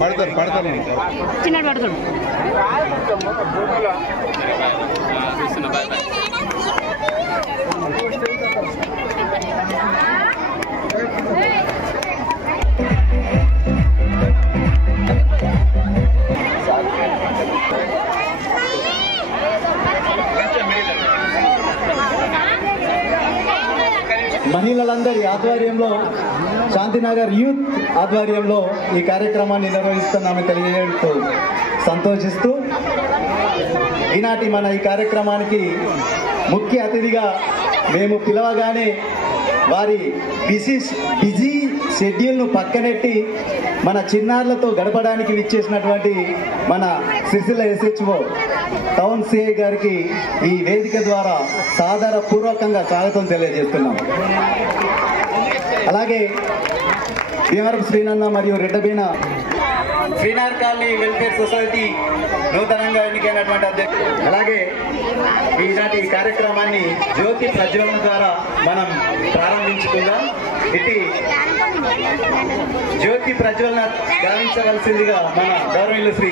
పడతారు పడతారు చిన్న పడతాడు మహిళలందరి ఆధ్వర్యంలో శాంతినగర్ యూత్ ఆధ్వర్యంలో ఈ కార్యక్రమాన్ని నిర్వహిస్తున్నామని తెలియజేస్తూ సంతోషిస్తూ ఈనాటి మన ఈ కార్యక్రమానికి ముఖ్య అతిథిగా మేము పిలవగానే వారి బిజీ షెడ్యూల్ను పక్కనెట్టి మన చిన్నారులతో గడపడానికి విచ్చేసినటువంటి మన సిరిసిల్ల SHO టౌన్ సిఐ గారికి ఈ వేదిక ద్వారా సాదరపూర్వకంగా స్వాగతం తెలియజేస్తున్నాం. అలాగే భీమవరం శ్రీనన్న మరియు రెడ్డబీన శ్రీనాథ్ కాలనీ వెల్ఫేర్ సొసైటీ నూతనంగా ఎన్నికైనటువంటి అధ్యక్షుడు. అలాగే ఈనాటి కార్యక్రమాన్ని జ్యోతి ప్రజ్వలన ద్వారా మనం ప్రారంభించుకుందాం. ఇటు జ్యోతి ప్రజ్వలన గావించవలసిందిగా మన గౌరవనీయులు శ్రీ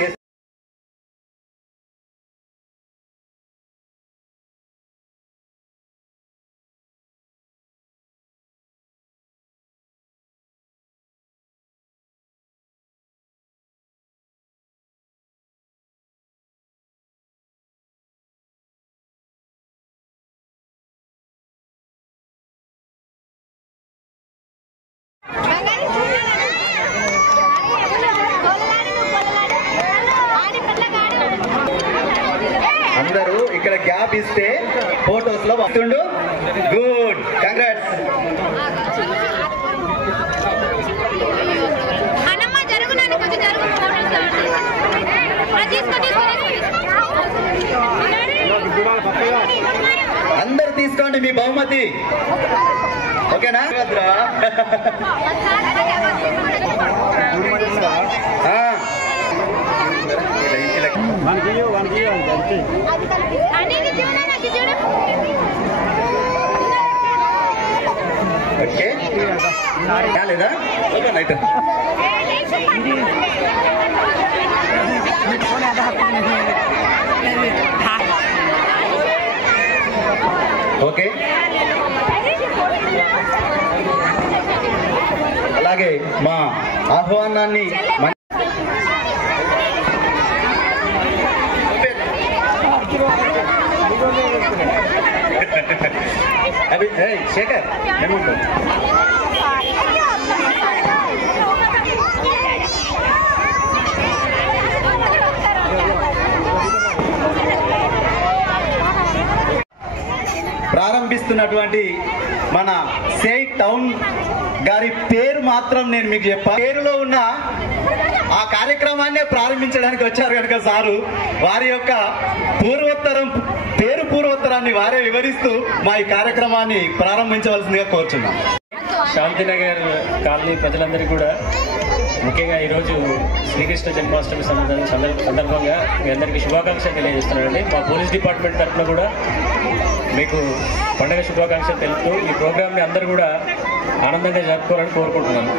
అందరూ ఇక్కడ గ్యాప్ ఇస్తే ఫోటోస్ లో వస్తుండు. Good, congrats. అందరు తీసుకోండి మీ బహుమతి, ఓకేనా? ఓకే, కాలేదా? Night okay. అలాగే మా ఆహ్వానాన్ని శేఖర్ ప్రారంభిస్తున్నటువంటి మన సిఐ టౌన్ గారి పేరు మాత్రం నేను మీకు చెప్పాను. పేరులో ఉన్న ఆ కార్యక్రమాన్నే ప్రారంభించడానికి వచ్చారు కనుక సారు వారి యొక్క పూర్వోత్తరాన్ని వారే వివరిస్తూ మా ఈ కార్యక్రమాన్ని ప్రారంభించవలసిందిగా కోరుచున్నాం. శాంతినగర్ కాలనీ ప్రజలందరికీ కూడా ముఖ్యంగా ఈరోజు శ్రీకృష్ణ జన్మాష్టమి సందర్భంగా మీ అందరికీ శుభాకాంక్షలు తెలియజేస్తున్నానండి. మా పోలీస్ డిపార్ట్మెంట్ తరఫున కూడా మీకు పండుగ శుభాకాంక్షలు తెలుపుతూ ఈ ప్రోగ్రామ్ని అందరూ కూడా ఆనందంగా జరుపుకోవాలని కోరుకుంటున్నాను.